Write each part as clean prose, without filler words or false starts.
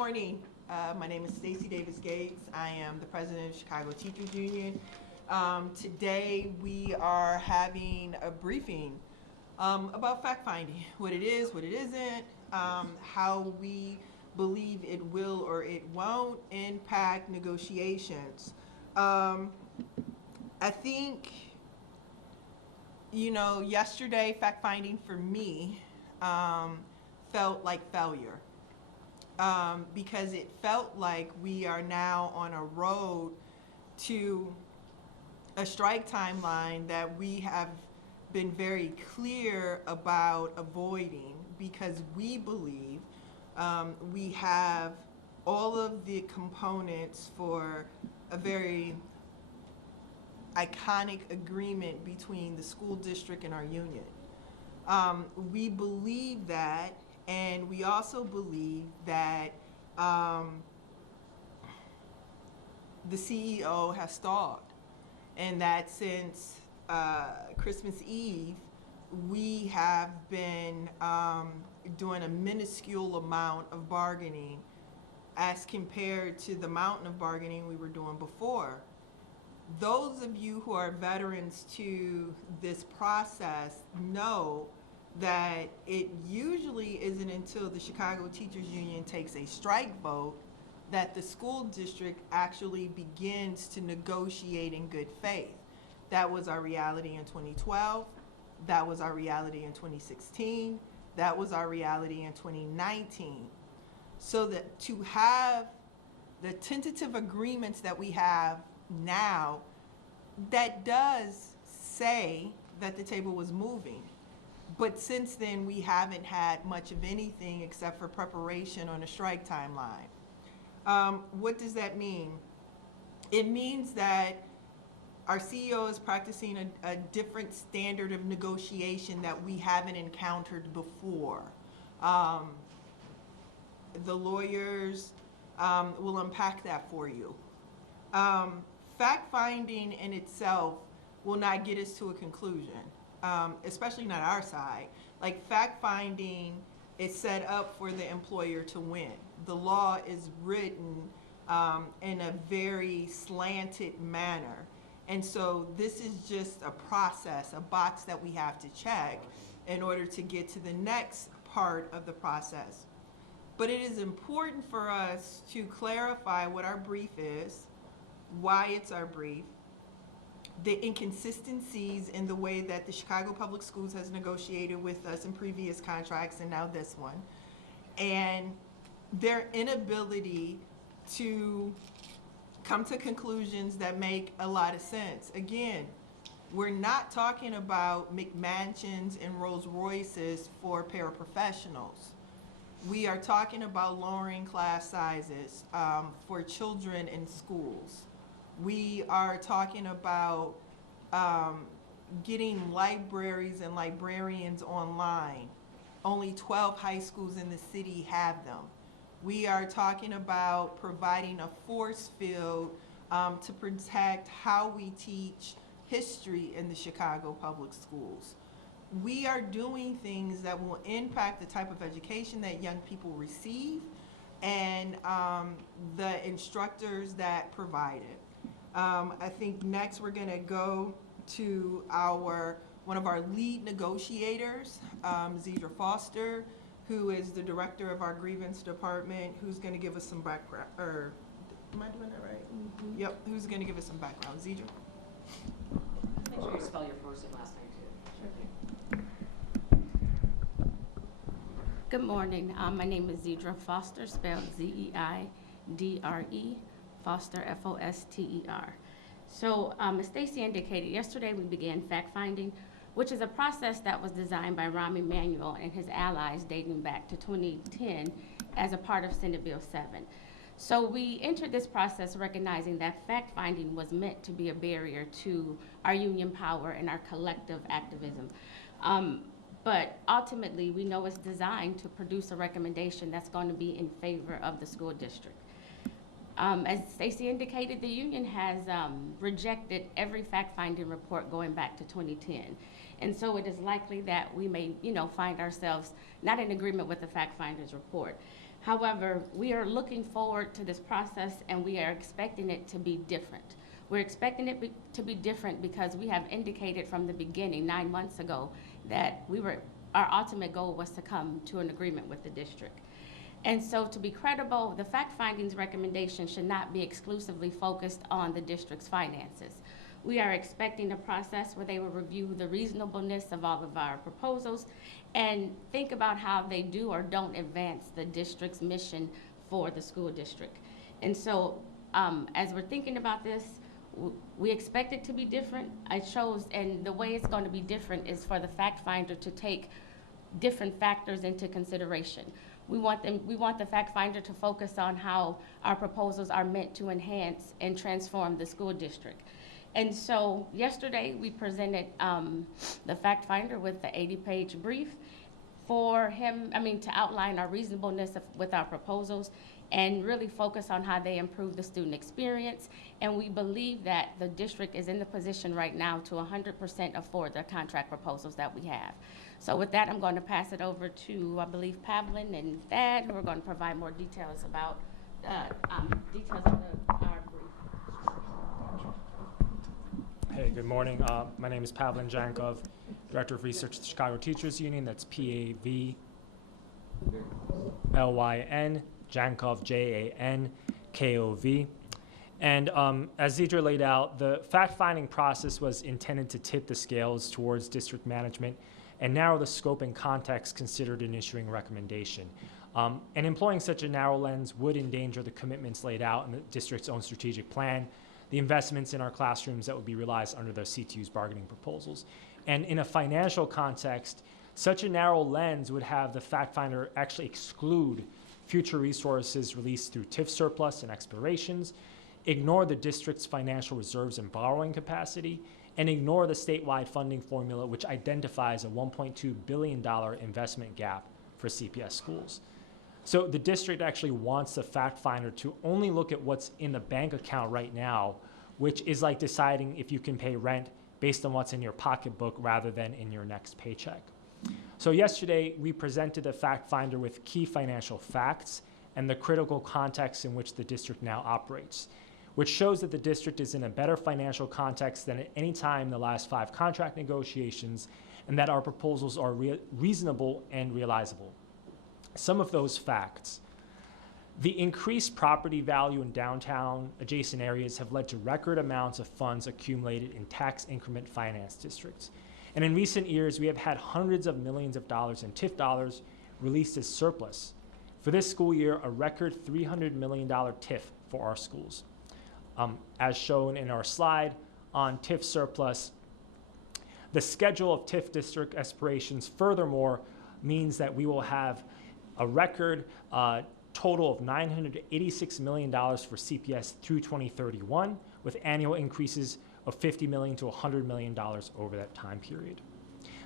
morning. My name is Stacey Davis Gates. I am the president of Chicago Teachers Union. Today we are having a briefing about fact-finding, what it is, what it isn't, how we believe it will or it won't impact negotiations. I think, yesterday fact-finding for me felt like failure. Because it felt like we are now on a road to a strike timeline that we have been very clear about avoiding, because we believe we have all of the components for a very iconic agreement between the school district and our union. We believe that. And we also believe that the CEO has stalled, and that since Christmas Eve, we have been doing a minuscule amount of bargaining as compared to the mountain of bargaining we were doing before. Those of you who are veterans to this process know that it usually isn't until the Chicago Teachers Union takes a strike vote that the school district actually begins to negotiate in good faith. That was our reality in 2012. That was our reality in 2016. That was our reality in 2019. So that to have the tentative agreements that we have now, that does say that the table was moving. But since then, we haven't had much of anything except for preparation on a strike timeline. What does that mean? It means that our CEO is practicing a different standard of negotiation that we haven't encountered before. The lawyers will unpack that for you. Fact-finding in itself will not get us to a conclusion. Especially not our side. Like, fact-finding is set up for the employer to win. The law is written in a very slanted manner. And so this is just a process, a box that we have to check in order to get to the next part of the process. But it is important for us to clarify what our brief is, why it's our brief, the inconsistencies in the way that the Chicago Public Schools has negotiated with us in previous contracts and now this one, and their inability to come to conclusions that make a lot of sense. Again, we're not talking about McMansions and Rolls Royces for paraprofessionals. We are talking about lowering class sizes for children in schools. We are talking about getting libraries and librarians online. Only 12 high schools in the city have them. We are talking about providing a force field to protect how we teach history in the Chicago Public Schools. We are doing things that will impact the type of education that young people receive and the instructors that provide it. I think next we're going to go to one of our lead negotiators, Zedra Foster, who is the director of our grievance department, who's going to give us some background. Am I doing that right? Mm-hmm. Yep. Who's going to give us some background? Zedra. Make sure you spell your first and last name too. Sure. Good morning. My name is Zedra Foster, spelled Z-E-I-D-R-E. Foster, F-O-S-T-E-R. So as Stacey indicated, yesterday we began fact-finding, which is a process that was designed by Rahm Emanuel and his allies dating back to 2010 as a part of Senate Bill 7. So we entered this process recognizing that fact-finding was meant to be a barrier to our union power and our collective activism. But ultimately, we know it's designed to produce a recommendation that's going to be in favor of the school district. As Stacey indicated, the union has rejected every fact-finding report going back to 2010. And so it is likely that we may, find ourselves not in agreement with the fact-finders report. However, we are looking forward to this process and we are expecting it to be different. We're expecting it to be different because we have indicated from the beginning, 9 months ago, that our ultimate goal was to come to an agreement with the district. And so to be credible, the fact findings recommendation should not be exclusively focused on the district's finances. We are expecting a process where they will review the reasonableness of all of our proposals and think about how they do or don't advance the district's mission for the school district. And so as we're thinking about this, we expect it to be different. It shows, and the way it's going to be different is for the fact finder to take different factors into consideration. We want the fact finder to focus on how our proposals are meant to enhance and transform the school district. And so yesterday we presented the fact finder with the 80-page brief for him, to outline our reasonableness with our proposals and really focus on how they improve the student experience. And we believe that the district is in the position right now to 100% afford the contract proposals that we have. So with that, I'm going to pass it over to, I believe, Pavlin and Thad, who are going to provide more details about details of our brief. Hey, good morning. My name is Pavlin Jankov, Director of Research at the Chicago Teachers Union. That's Pavlyn, Jankov, Jankov. And as Zidra laid out, the fact-finding process was intended to tip the scales towards district management and narrow the scope and context considered in issuing a recommendation. And employing such a narrow lens would endanger the commitments laid out in the district's own strategic plan, the investments in our classrooms that would be realized under the CTU's bargaining proposals. And in a financial context, such a narrow lens would have the fact finder actually exclude future resources released through TIF surplus and expirations, ignore the district's financial reserves and borrowing capacity, and ignore the statewide funding formula, which identifies a $1.2 billion investment gap for CPS schools. So the district actually wants the fact finder to only look at what's in the bank account right now, which is like deciding if you can pay rent based on what's in your pocketbook rather than in your next paycheck. So yesterday, we presented the fact finder with key financial facts and the critical context in which the district now operates, which shows that the district is in a better financial context than at any time in the last 5 contract negotiations, and that our proposals are reasonable and realizable. Some of those facts. The increased property value in downtown adjacent areas have led to record amounts of funds accumulated in tax increment finance districts. And in recent years, we have had hundreds of millions of dollars in TIF dollars released as surplus. For this school year, a record $300 million TIF for our schools. As shown in our slide on TIF surplus, the schedule of TIF district expirations furthermore means that we will have a record total of $986 million for CPS through 2031, with annual increases of $50 million to $100 million over that time period.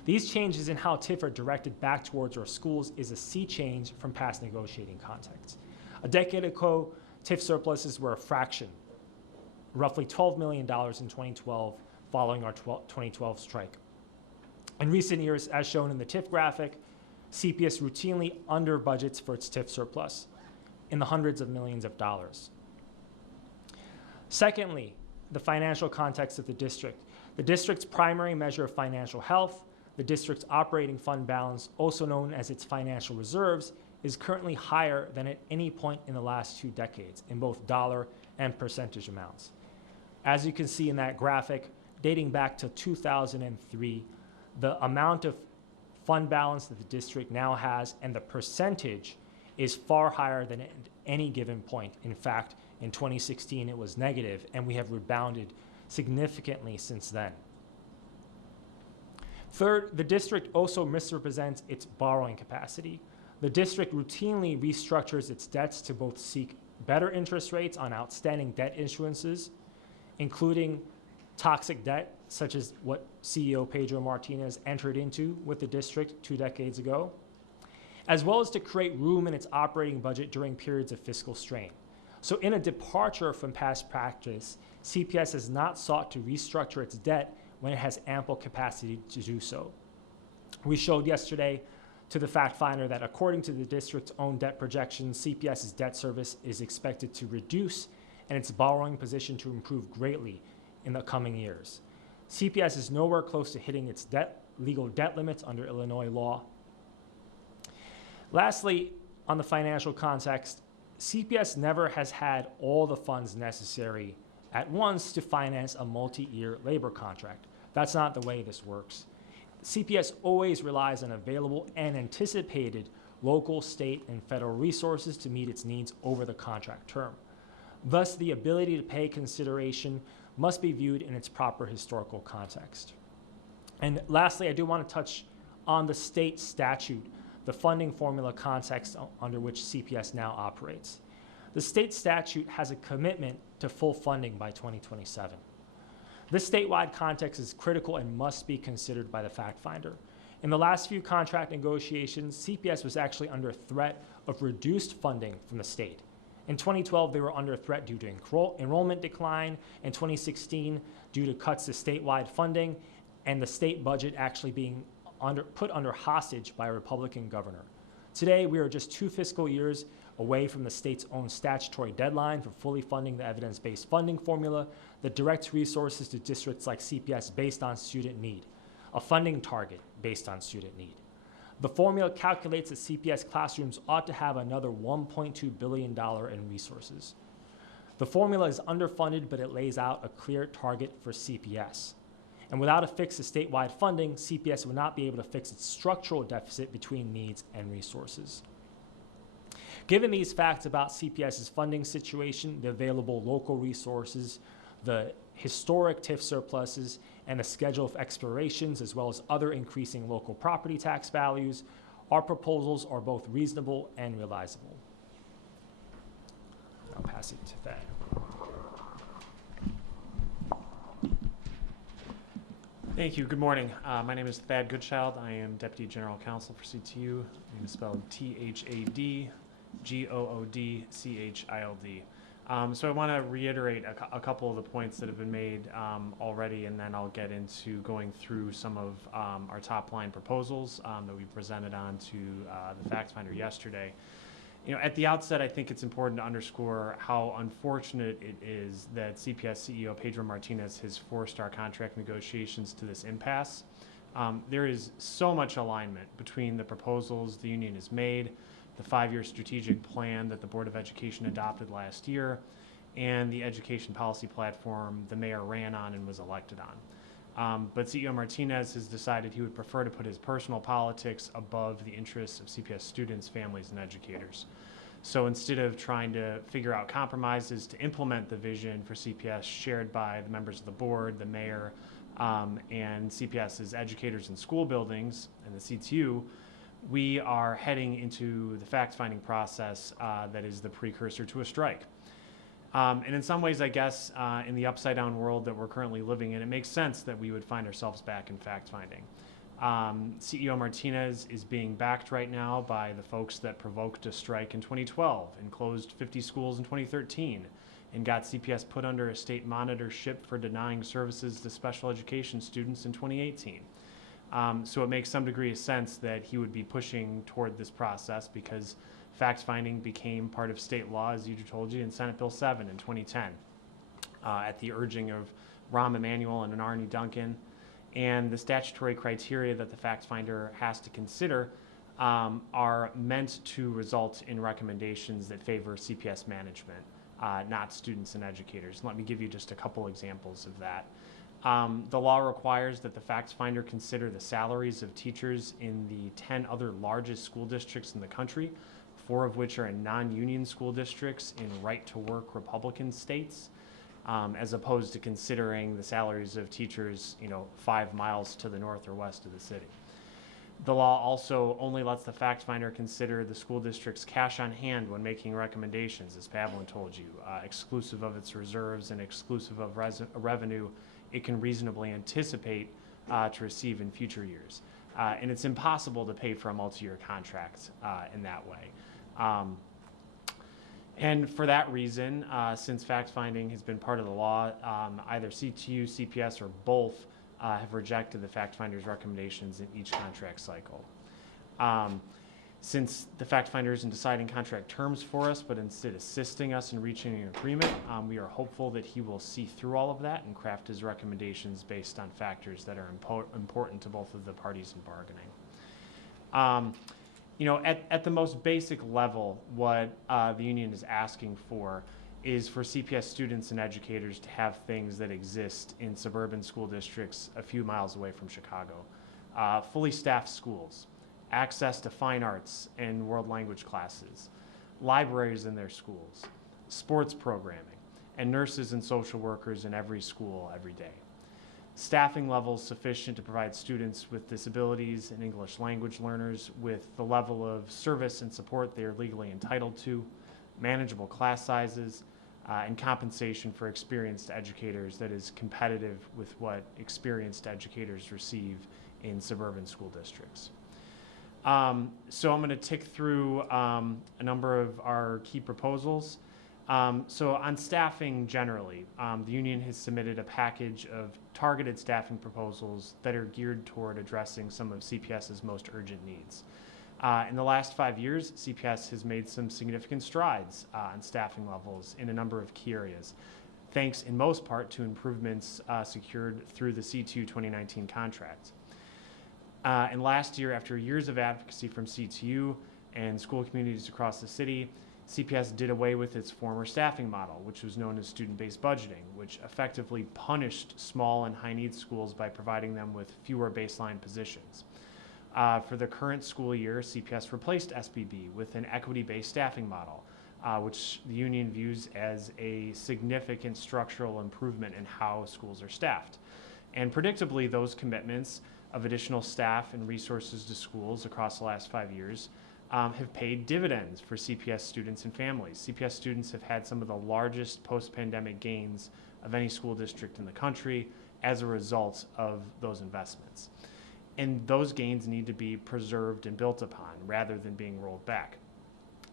These changes in how TIF are directed back towards our schools is a sea change from past negotiating contexts. A decade ago, TIF surpluses were a fraction, roughly $12 million in 2012 following our 2012 strike. In recent years, as shown in the TIF graphic, CPS routinely under budgets for its TIF surplus in the hundreds of millions of dollars. Secondly, the financial context of the district. The district's primary measure of financial health, the district's operating fund balance, also known as its financial reserves, is currently higher than at any point in the last 2 decades in both dollar and percentage amounts. As you can see in that graphic, dating back to 2003, the amount of fund balance that the district now has and the percentage is far higher than at any given point. In fact, in 2016, it was negative, and we have rebounded significantly since then. Third, the district also misrepresents its borrowing capacity. The district routinely restructures its debts to both seek better interest rates on outstanding debt issuances, including toxic debt, such as what CEO Pedro Martinez entered into with the district 2 decades ago, as well as to create room in its operating budget during periods of fiscal strain. So in a departure from past practice, CPS has not sought to restructure its debt when it has ample capacity to do so. We showed yesterday to the fact finder that according to the district's own debt projections, CPS's debt service is expected to reduce and its borrowing position to improve greatly in the coming years. CPS is nowhere close to hitting its legal debt limits under Illinois law. Lastly, on the financial context, CPS never has had all the funds necessary at once to finance a multi-year labor contract. That's not the way this works. CPS always relies on available and anticipated local, state, and federal resources to meet its needs over the contract term. Thus, the ability to pay consideration must be viewed in its proper historical context. And lastly, I do want to touch on the state statute, the funding formula context under which CPS now operates. The state statute has a commitment to full funding by 2027. This statewide context is critical and must be considered by the fact finder. In the last few contract negotiations, CPS was actually under threat of reduced funding from the state. In 2012, they were under threat due to enrollment decline. In 2016, due to cuts to statewide funding, and the state budget actually being put under hostage by a Republican governor. Today, we are just 2 fiscal years away from the state's own statutory deadline for fully funding the evidence-based funding formula that directs resources to districts like CPS based on student need, a funding target based on student need. The formula calculates that CPS classrooms ought to have another $1.2 billion in resources. The formula is underfunded, but it lays out a clear target for CPS. And without a fix to statewide funding, CPS would not be able to fix its structural deficit between needs and resources. Given these facts about CPS's funding situation, the available local resources, the historic TIF surpluses, and the schedule of expirations, as well as other increasing local property tax values, our proposals are both reasonable and realizable. I'll pass it to Thad. Thank you. Good morning. My name is Thad Goodchild. I am Deputy General Counsel for CTU. My name is spelled THADGOODCHILD. So I want to reiterate a couple of the points that have been made already, and then I'll get into going through some of our top line proposals that we presented on to the fact finder yesterday. At the outset, I think it's important to underscore how unfortunate it is that CPS CEO Pedro Martinez has forced our contract negotiations to this impasse. There is so much alignment between the proposals the union has made, the 5-year strategic plan that the Board of Education adopted last year, and the education policy platform the mayor ran on and was elected on. But CEO Martinez has decided he would prefer to put his personal politics above the interests of CPS students, families, and educators. So instead of trying to figure out compromises to implement the vision for CPS shared by the members of the board, the mayor, and CPS's educators in school buildings and the CTU, we are heading into the fact-finding process that is the precursor to a strike. And in some ways, I guess, in the upside-down world that we're currently living in, it makes sense that we would find ourselves back in fact-finding. CEO Martinez is being backed right now by the folks that provoked a strike in 2012 and closed 50 schools in 2013 and got CPS put under a state monitorship for denying services to special education students in 2018. So it makes some degree of sense that he would be pushing toward this process because fact-finding became part of state law, as Idra told you, in Senate Bill 7 in 2010 at the urging of Rahm Emanuel and Arnie Duncan. And the statutory criteria that the fact-finder has to consider are meant to result in recommendations that favor CPS management, not students and educators. Let me give you just a couple examples of that. The law requires that the fact finder consider the salaries of teachers in the 10 other largest school districts in the country, 4 of which are in non-union school districts in right-to-work Republican states, as opposed to considering the salaries of teachers, 5 miles to the north or west of the city. The law also only lets the fact finder consider the school district's cash on hand when making recommendations, as Pavlin told you, exclusive of its reserves and exclusive of revenue it can reasonably anticipate to receive in future years. And it's impossible to pay for a multi-year contract in that way. And for that reason, since fact-finding has been part of the law, either CTU, CPS, or both have rejected the fact finder's recommendations in each contract cycle. Since the fact finder isn't deciding contract terms for us, but instead assisting us in reaching an agreement, we are hopeful that he will see through all of that and craft his recommendations based on factors that are important to both of the parties in bargaining. At the most basic level, what the union is asking for is for CPS students and educators to have things that exist in suburban school districts a few miles away from Chicago. Fully staffed schools, access to fine arts and world language classes, libraries in their schools, sports programming, and nurses and social workers in every school every day. Staffing levels sufficient to provide students with disabilities and English language learners with the level of service and support they are legally entitled to, manageable class sizes, and compensation for experienced educators that is competitive with what experienced educators receive in suburban school districts. So I'm going to tick through a number of our key proposals. So on staffing generally, the union has submitted a package of targeted staffing proposals that are geared toward addressing some of CPS's most urgent needs. In the last 5 years, CPS has made some significant strides on staffing levels in a number of key areas, thanks in most part to improvements secured through the CTU 2019 contract. And last year, after years of advocacy from CTU and school communities across the city, CPS did away with its former staffing model, which was known as student-based budgeting, which effectively punished small and high-needs schools by providing them with fewer baseline positions. For the current school year, CPS replaced SBB with an equity-based staffing model, which the union views as a significant structural improvement in how schools are staffed. And predictably, those commitments of additional staff and resources to schools across the last 5 years have paid dividends for CPS students and families. CPS students have had some of the largest post-pandemic gains of any school district in the country as a result of those investments. And those gains need to be preserved and built upon rather than being rolled back.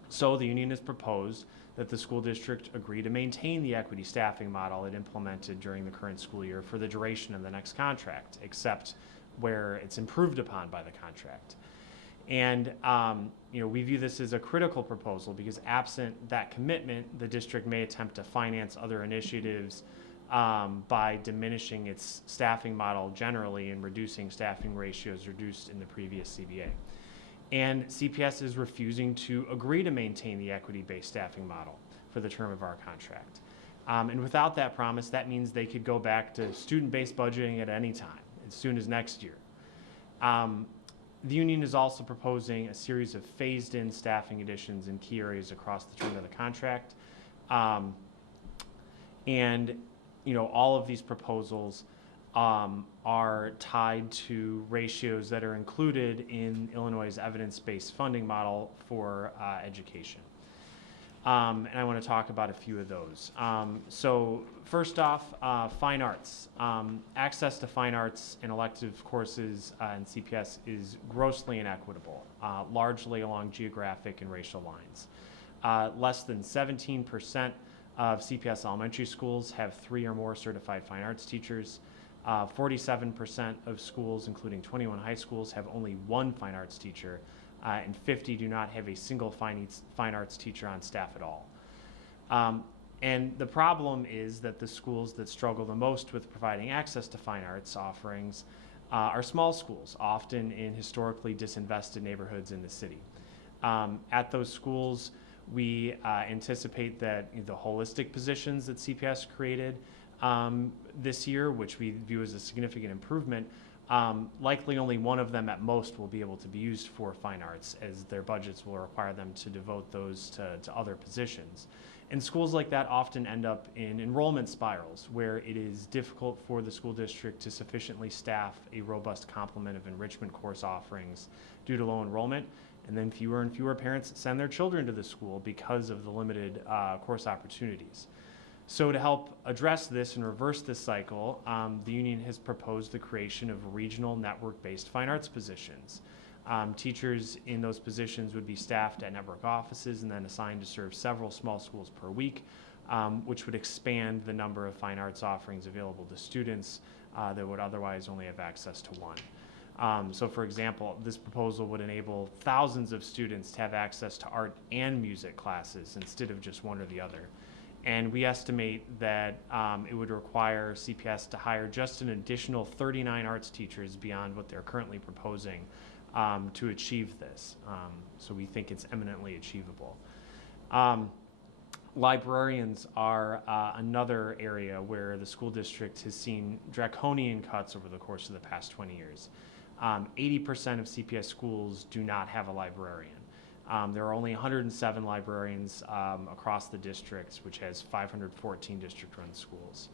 So the union has proposed that the school district agree to maintain the equity staffing model it implemented during the current school year for the duration of the next contract, except where it's improved upon by the contract. And we view this as a critical proposal because absent that commitment, the district may attempt to finance other initiatives by diminishing its staffing model generally and reducing staffing ratios reduced in the previous CBA. And CPS is refusing to agree to maintain the equity-based staffing model for the term of our contract. And without that promise, that means they could go back to student-based budgeting at any time, as soon as next year. The union is also proposing a series of phased-in staffing additions in key areas across the term of the contract. All of these proposals are tied to ratios that are included in Illinois' evidence-based funding model for education. And I want to talk about a few of those. So first off, fine arts. Access to fine arts and elective courses in CPS is grossly inequitable, largely along geographic and racial lines. Less than 17% of CPS elementary schools have 3 or more certified fine arts teachers. 47% of schools, including 21 high schools, have only 1 fine arts teacher. And 50 do not have a single fine arts teacher on staff at all. And the problem is that the schools that struggle the most with providing access to fine arts offerings are small schools, often in historically disinvested neighborhoods in the city. At those schools, we anticipate that the holistic positions that CPS created this year, which we view as a significant improvement, likely only one of them at most will be able to be used for fine arts, as their budgets will require them to devote those to other positions. And schools like that often end up in enrollment spirals where it is difficult for the school district to sufficiently staff a robust complement of enrichment course offerings due to low enrollment, and then fewer and fewer parents send their children to the school because of the limited course opportunities. So to help address this and reverse this cycle, the union has proposed the creation of regional network-based fine arts positions. Teachers in those positions would be staffed at network offices and then assigned to serve several small schools per week, which would expand the number of fine arts offerings available to students that would otherwise only have access to one. So for example, this proposal would enable thousands of students to have access to art and music classes instead of just one or the other. And we estimate that it would require CPS to hire just an additional 39 arts teachers beyond what they're currently proposing to achieve this. So we think it's eminently achievable. Librarians are another area where the school district has seen draconian cuts over the course of the past 20 years. 80% of CPS schools do not have a librarian. There are only 107 librarians across the district, which has 514 district-run schools.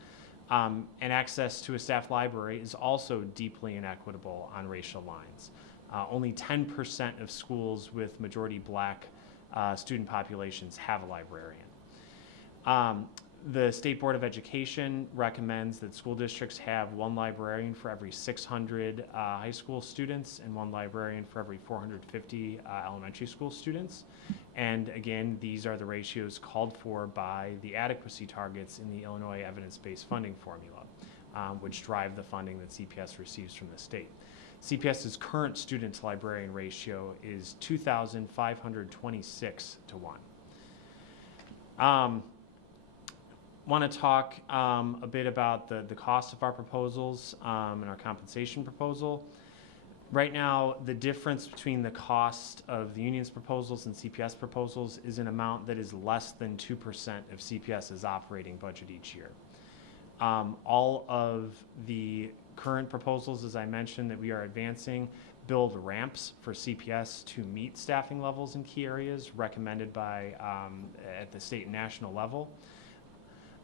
And access to a staff library is also deeply inequitable on racial lines. Only 10% of schools with majority black student populations have a librarian. The State Board of Education recommends that school districts have one librarian for every 600 high school students and one librarian for every 450 elementary school students. And again, these are the ratios called for by the adequacy targets in the Illinois evidence-based funding formula, which drive the funding that CPS receives from the state. CPS's current student-to-librarian ratio is 2,526 to 1. Want to talk a bit about the cost of our proposals and our compensation proposal. Right now, the difference between the cost of the union's proposals and CPS proposals is an amount that is less than 2% of CPS's operating budget each year. All of the current proposals, as I mentioned, that we are advancing build ramps for CPS to meet staffing levels in key areas recommended by at the state and national level.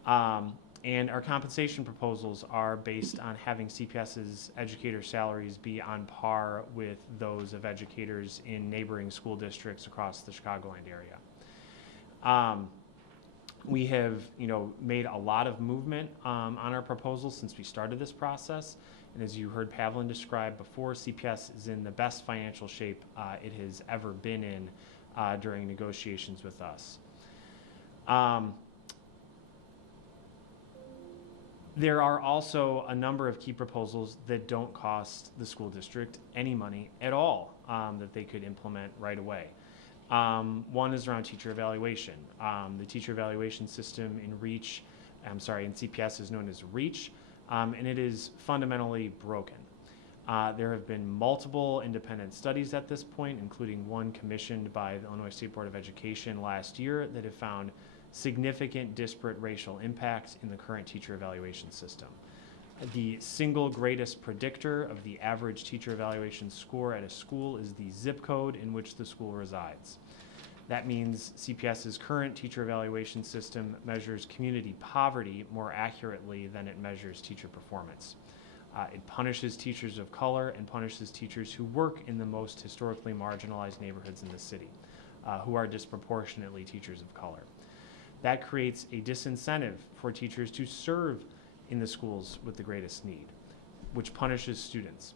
And our compensation proposals are based on having CPS's educator salaries be on par with those of educators in neighboring school districts across the Chicagoland area. We have, made a lot of movement on our proposals since we started this process. And as you heard Pavlin describe before, CPS is in the best financial shape it has ever been in during negotiations with us. There are also a number of key proposals that don't cost the school district any money at all that they could implement right away. One is around teacher evaluation. The teacher evaluation system in CPS is known as REACH, and it is fundamentally broken. There have been multiple independent studies at this point, including one commissioned by the Illinois State Board of Education last year that have found significant disparate racial impact in the current teacher evaluation system. The single greatest predictor of the average teacher evaluation score at a school is the zip code in which the school resides. That means CPS's current teacher evaluation system measures community poverty more accurately than it measures teacher performance. It punishes teachers of color and punishes teachers who work in the most historically marginalized neighborhoods in the city, who are disproportionately teachers of color. That creates a disincentive for teachers to serve in the schools with the greatest need, which punishes students.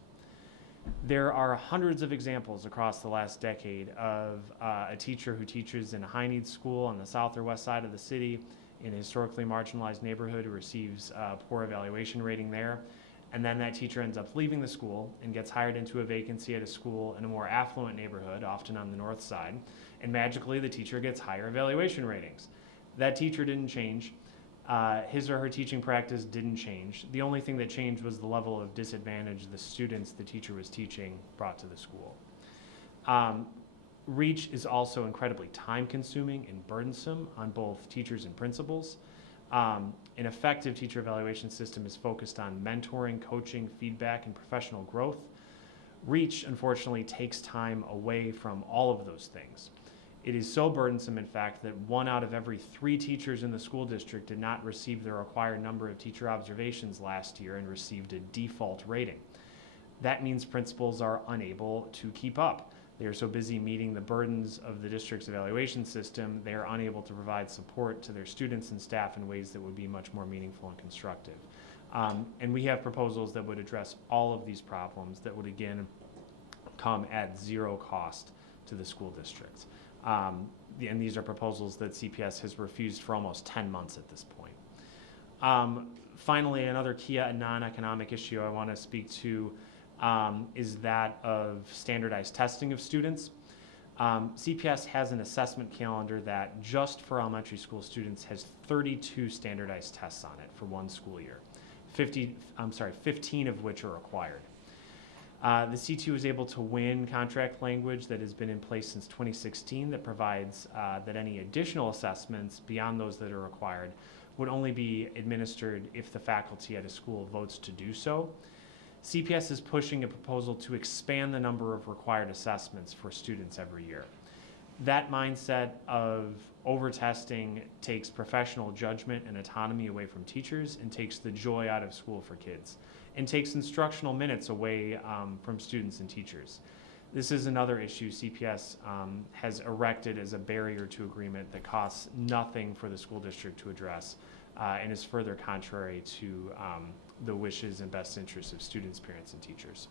There are hundreds of examples across the last decade of a teacher who teaches in a high-need school on the south or west side of the city in a historically marginalized neighborhood who receives a poor evaluation rating there, and then that teacher ends up leaving the school and gets hired into a vacancy at a school in a more affluent neighborhood, often on the north side, and magically the teacher gets higher evaluation ratings. That teacher didn't change. His or her teaching practice didn't change. The only thing that changed was the level of disadvantage the students the teacher was teaching brought to the school. REACH is also incredibly time-consuming and burdensome on both teachers and principals. An effective teacher evaluation system is focused on mentoring, coaching, feedback, and professional growth. REACH, unfortunately, takes time away from all of those things. It is so burdensome, in fact, that 1 out of every 3 teachers in the school district did not receive the required number of teacher observations last year and received a default rating. That means principals are unable to keep up. They are so busy meeting the burdens of the district's evaluation system, they are unable to provide support to their students and staff in ways that would be much more meaningful and constructive. And we have proposals that would address all of these problems that would, again, come at zero cost to the school districts. And these are proposals that CPS has refused for almost 10 months at this point. Finally, another key non-economic issue I want to speak to is that of standardized testing of students. CPS has an assessment calendar that just for elementary school students has 32 standardized tests on it for one school year. 15 of which are required. The CTU is able to win contract language that has been in place since 2016 that provides that any additional assessments beyond those that are required would only be administered if the faculty at a school votes to do so. CPS is pushing a proposal to expand the number of required assessments for students every year. That mindset of over-testing takes professional judgment and autonomy away from teachers and takes the joy out of school for kids and takes instructional minutes away from students and teachers. This is another issue CPS has erected as a barrier to agreement that costs nothing for the school district to address and is further contrary to the wishes and best interests of students, parents, and teachers.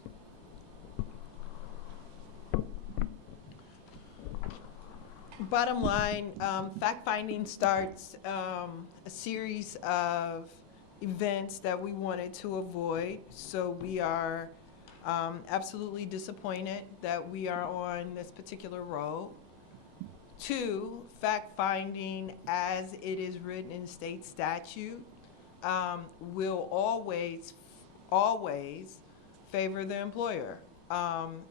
Bottom line, fact-finding starts a series of events that we wanted to avoid. So we are absolutely disappointed that we are on this particular road. 2, fact-finding as it is written in state statute will always favor the employer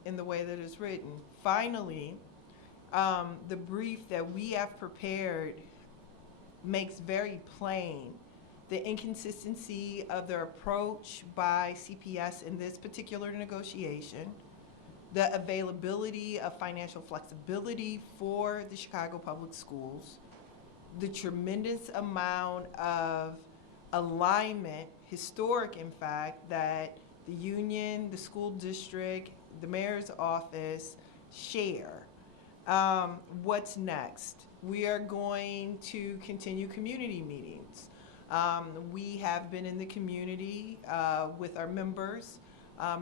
in the way that it's written. Finally, the brief that we have prepared makes very plain the inconsistency of the approach by CPS in this particular negotiation, the availability of financial flexibility for the Chicago Public Schools, the tremendous amount of alignment, historic in fact, that the union, the school district, the mayor's office share. What's next? We are going to continue community meetings. We have been in the community with our members,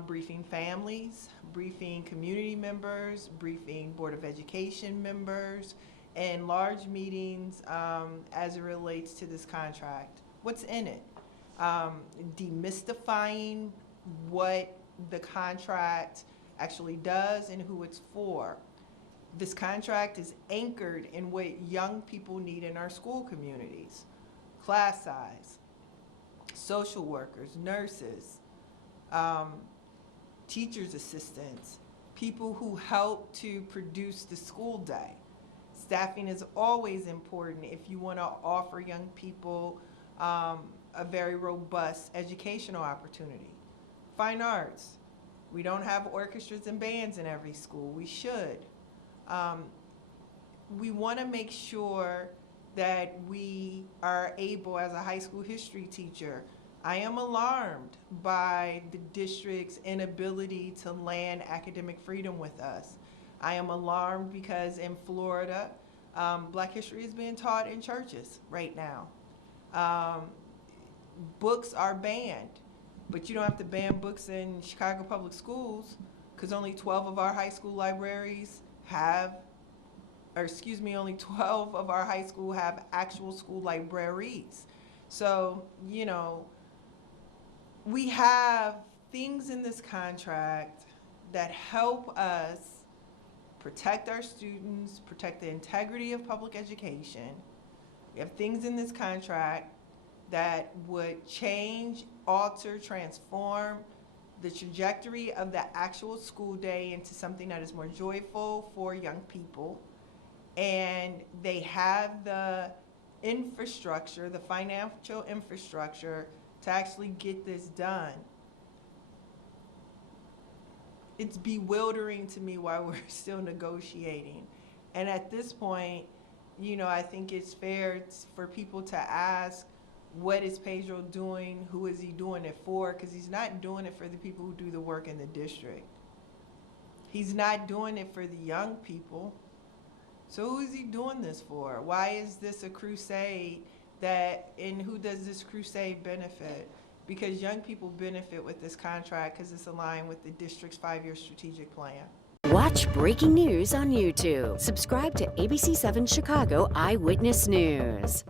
briefing families, briefing community members, briefing Board of Education members, and large meetings as it relates to this contract. What's in it? Demystifying what the contract actually does and who it's for. This contract is anchored in what young people need in our school communities. Class size, social workers, nurses, teachers' assistants, people who help to produce the school day. Staffing is always important if you want to offer young people a very robust educational opportunity. Fine arts. We don't have orchestras and bands in every school. We should. We want to make sure that we are able, as a high school history teacher, I am alarmed by the district's inability to land academic freedom with us. I am alarmed because in Florida, Black history is being taught in churches right now. Books are banned, but you don't have to ban books in Chicago Public Schools because only 12 of our high school libraries have, only 12 of our high school have actual school libraries. So, you know, we have things in this contract that help us protect our students, protect the integrity of public education. We have things in this contract that would change, alter, transform the trajectory of the actual school day into something that is more joyful for young people. And they have the infrastructure, the financial infrastructure to actually get this done. It's bewildering to me why we're still negotiating. And at this point, you know, I think it's fair for people to ask, what is Pedro doing? Who is he doing it for? Because he's not doing it for the people who do the work in the district. He's not doing it for the young people. So who is he doing this for? Why is this a crusade and who does this crusade benefit? Because young people benefit with this contract because it's aligned with the district's 5-year strategic plan. Watch breaking news on YouTube. Subscribe to ABC7 Chicago Eyewitness News.